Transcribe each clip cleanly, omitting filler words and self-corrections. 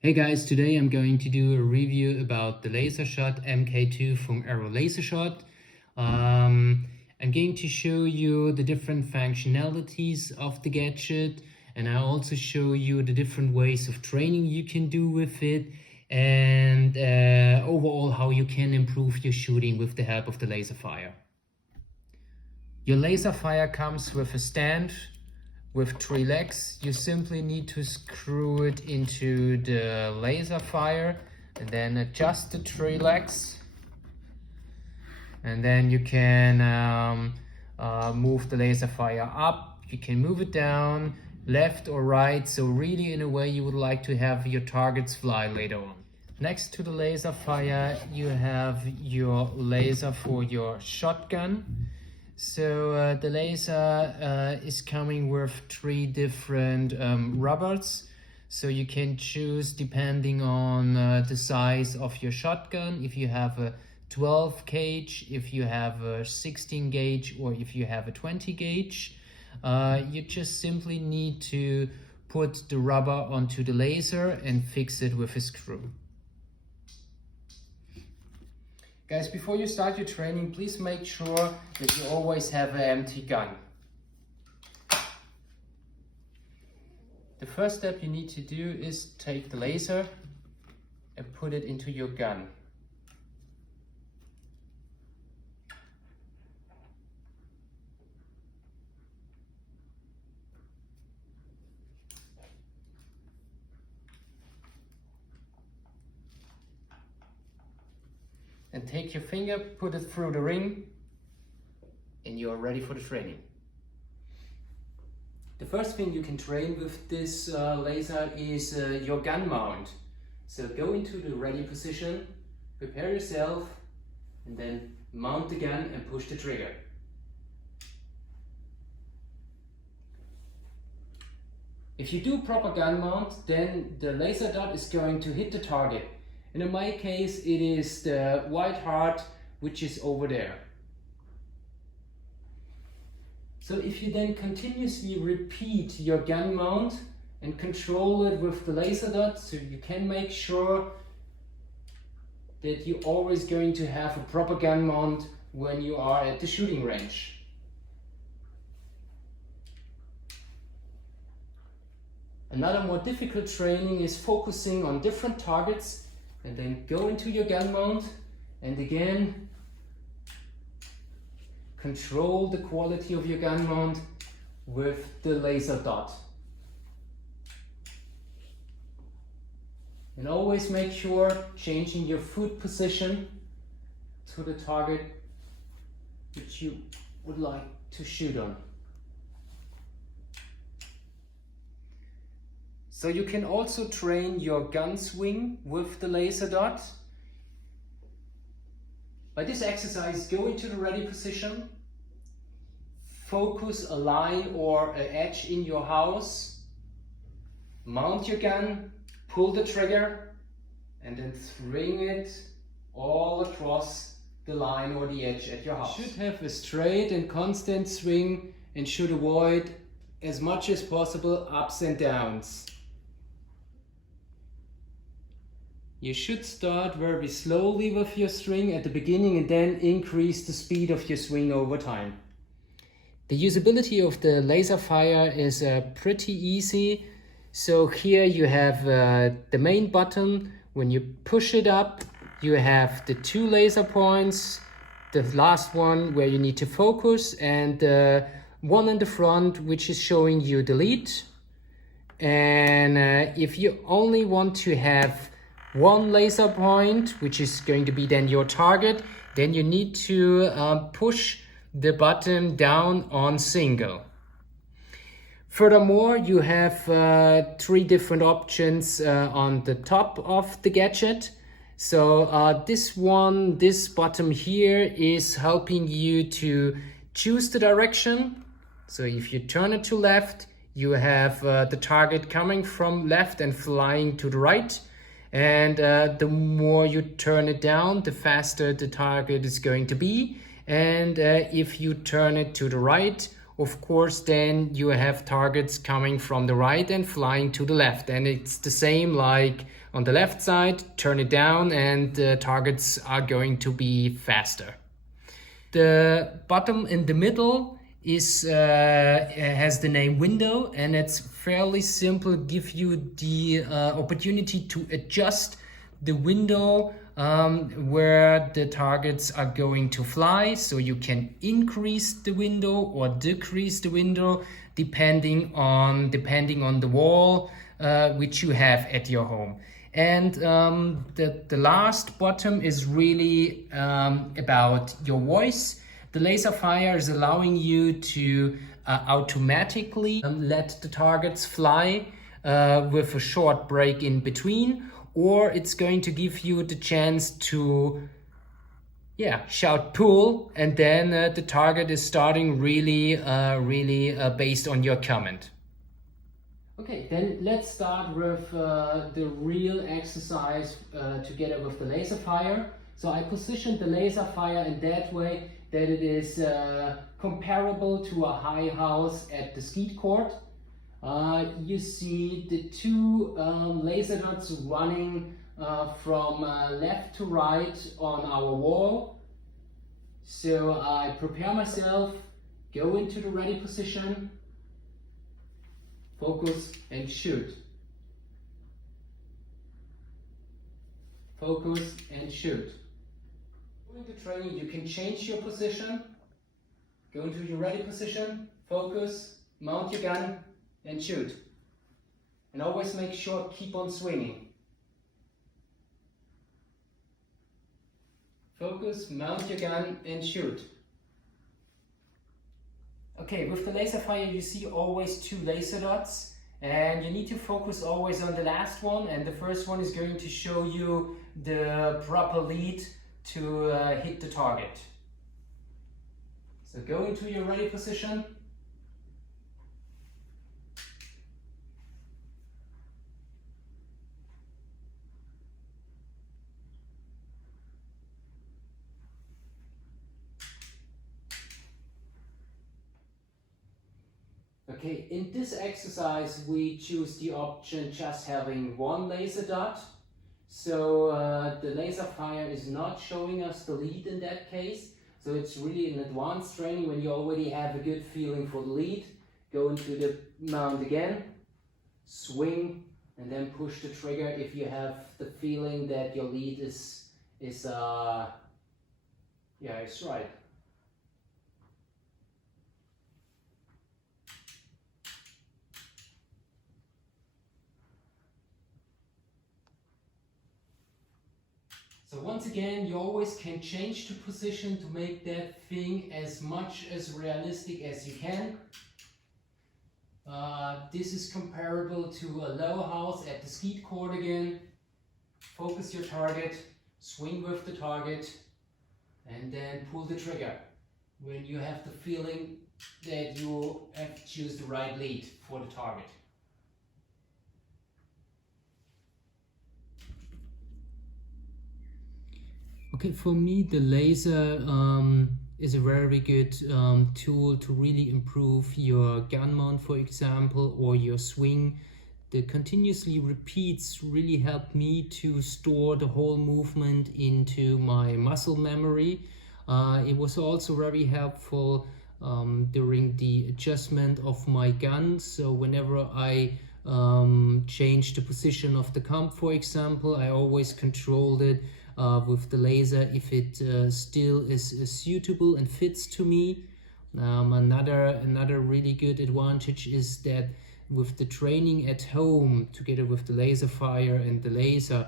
Hey guys, today I'm going to do a review about the Laser Shot MK2 from Arrow Laser Shot. I'm going to show you the different functionalities of the gadget, and I'll also show you the different ways of training you can do with it, and overall how you can improve your shooting with the help of the laser fire. Your laser fire comes with a stand with 3 legs. You simply need to screw it into the laser fire and then adjust the 3 legs, and then you can move the laser fire up, you can move it down, left or right, so really in a way you would like to have your targets fly later on. Next to the laser fire you have your laser for your shotgun. So the laser is coming with 3 different rubbers, so you can choose depending on the size of your shotgun, if you have a 12 gauge, if you have a 16 gauge, or if you have a 20 gauge. You just simply need to put the rubber onto the laser and fix it with a screw. Guys, before you start your training, please make sure that you always have an empty gun. The first step you need to do is take the laser and put it into your gun. And take your finger, put it through the ring, and you are ready for the training. The first thing you can train with this laser is your gun mount. So go into the ready position, prepare yourself, and then mount the gun and push the trigger. If you do proper gun mount, then the laser dot is going to hit the target. And in my case, it is the white heart, which is over there. So if you then continuously repeat your gun mount and control it with the laser dot, so you can make sure that you're always going to have a proper gun mount when you are at the shooting range. Another more difficult training is focusing on different targets and then go into your gun mount and again control the quality of your gun mount with the laser dot. And always make sure changing your foot position to the target which you would like to shoot on. So you can also train your gun swing with the laser dot. By this exercise, go into the ready position, focus a line or an edge in your house, mount your gun, pull the trigger, and then swing it all across the line or the edge at your house. You should have a straight and constant swing and should avoid as much as possible ups and downs. You should start very slowly with your swing at the beginning and then increase the speed of your swing over time. The usability of the laser fire is pretty easy. So here you have the main button. When you push it up, you have the 2 laser points, the last one where you need to focus, and one in the front which is showing you delete. And if you only want to have 1 laser point, which is going to be then your target, then you need to push the button down on single. Furthermore, you have 3 different options on the top of the gadget. So this button here is helping you to choose the direction. So if you turn it to left, you have the target coming from left and flying to the right. And the more you turn it down, the faster the target is going to be. And if you turn it to the right, of course, then you have targets coming from the right and flying to the left. And it's the same like on the left side, turn it down, and the targets are going to be faster. The bottom in the middle is has the name window, and it's fairly simple. Give you the opportunity to adjust the window where the targets are going to fly, so you can increase the window or decrease the window depending on the wall which you have at your home. And the last bottom is really about your voice. The Laserfire is allowing you to automatically let the targets fly with a short break in between, or it's going to give you the chance to shout pull, and then the target is starting really based on your comment. Okay, then let's start with the real exercise together with the Laserfire. So I positioned the Laserfire in that way that it is comparable to a high house at the skeet court. You see the two laser dots running from left to right on our wall. So I prepare myself, go into the ready position, focus and shoot. Focus and shoot. During the training you can change your position, go into your ready position, focus, mount your gun and shoot. And always make sure keep on swinging. Focus, mount your gun and shoot. Okay, with the Laserfire you see always two laser dots, and you need to focus always on the last one, and the first one is going to show you the proper lead to hit the target. So go into your ready position. Okay, in this exercise we choose the option just having one laser dot. So the Laserfire is not showing us the lead in that case. So it's really an advanced training when you already have a good feeling for the lead. Go into the mount again, swing, and then push the trigger if you have the feeling that your lead is right. So once again, you always can change the position to make that thing as much as realistic as you can. This is comparable to a low house at the skeet court again. Focus your target, swing with the target, and then pull the trigger when you have the feeling that you have to choose the right lead for the target. Okay, for me the laser is a very good tool to really improve your gun mount, for example, or your swing. The continuously repeats really help me to store the whole movement into my muscle memory. It was also very helpful during the adjustment of my gun. So whenever I changed the position of the comp, for example, I always controlled it with the laser if it still is suitable and fits to me. Another really good advantage is that with the training at home together with the Laserfire and the laser,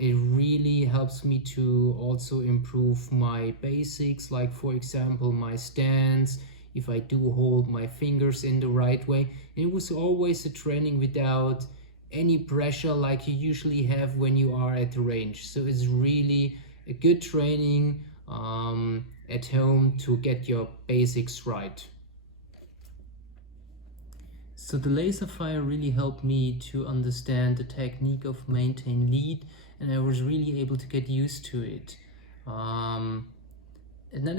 it really helps me to also improve my basics, like for example my stance, if I do hold my fingers in the right way. And it was always a training without any pressure like you usually have when you are at the range. So it's really a good training at home to get your basics right. So the Laserfire really helped me to understand the technique of maintain lead, and I was really able to get used to it. Another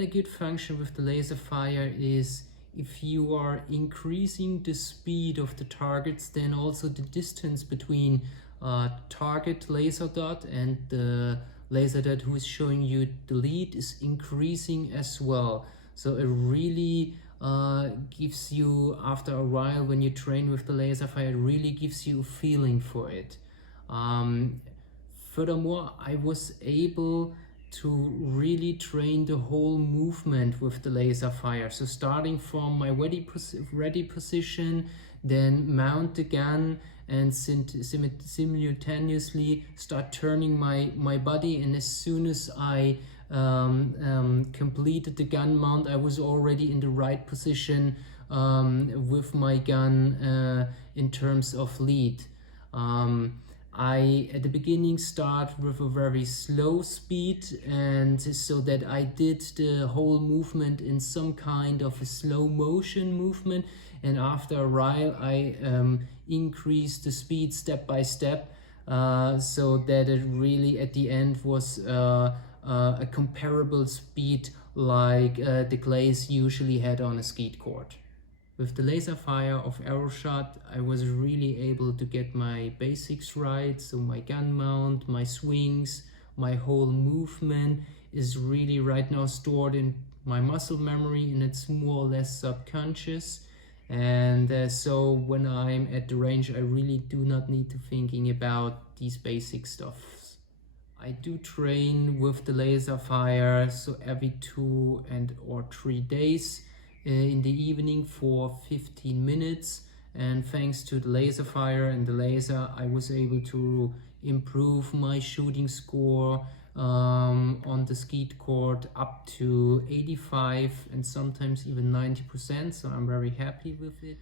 good function with the Laserfire is if you are increasing the speed of the targets, then also the distance between target laser dot, and the laser dot who is showing you the lead is increasing as well. So it really gives you, after a while when you train with the Laserfire, it really gives you a feeling for it. Furthermore, I was able to really train the whole movement with the Laserfire. So starting from my ready position, then mount the gun and simultaneously start turning my body, and as soon as I completed the gun mount, I was already in the right position with my gun in terms of lead. I at the beginning start with a very slow speed, and so that I did the whole movement in some kind of a slow motion movement, and after a while I increased the speed step by step, so that it really at the end was a comparable speed like the glaze usually had on a skeet court. With the Laserfire of Arrow Shot, I was really able to get my basics right, so my gun mount, my swings, my whole movement is really right now stored in my muscle memory, and it's more or less subconscious. And so when I'm at the range, I really do not need to thinking about these basic stuff. I do train with the Laserfire, so every 2 or 3 days in the evening for 15 minutes. And thanks to the Laserfire and the laser, I was able to improve my shooting score on the skeet court up to 85 and sometimes even 90%, so I'm very happy with it.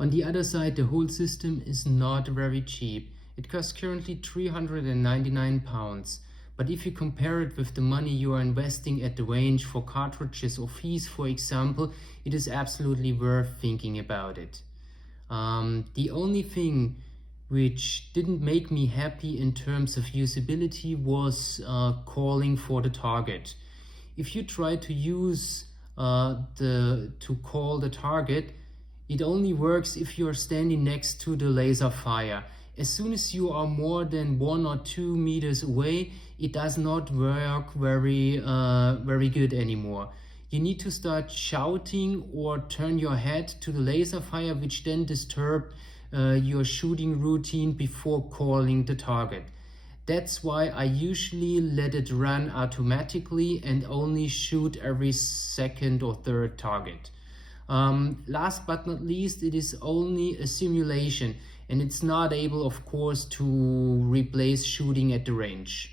On the other side, the whole system is not very cheap. It costs currently £399, but if you compare it with the money you are investing at the range for cartridges or fees, for example, it is absolutely worth thinking about it. The only thing which didn't make me happy in terms of usability was calling for the target. If you try to use to call the target, it only works if you are standing next to the Laserfire. As soon as you are more than 1 or 2 meters away, it does not work very good anymore. You need to start shouting or turn your head to the Laserfire, which then disturbs your shooting routine before calling the target. That's why I usually let it run automatically and only shoot every 2nd or 3rd target. Last but not least, it is only a simulation, and it's not able, of course, to replace shooting at the range.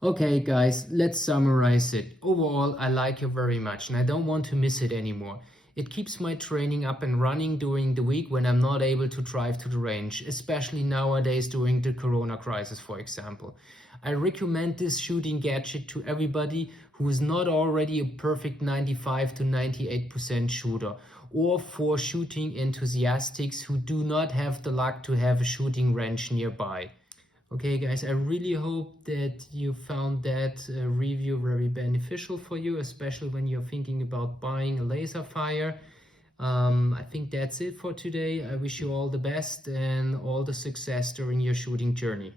Okay guys, let's summarize it. Overall, I like it very much and I don't want to miss it anymore. It keeps my training up and running during the week when I'm not able to drive to the range, especially nowadays during the Corona crisis, for example. I recommend this shooting gadget to everybody who is not already a perfect 95 to 98% shooter, or for shooting enthusiasts who do not have the luck to have a shooting range nearby. Okay guys, I really hope that you found that review very beneficial for you, especially when you're thinking about buying a Laserfire. I think that's it for today. I wish you all the best and all the success during your shooting journey.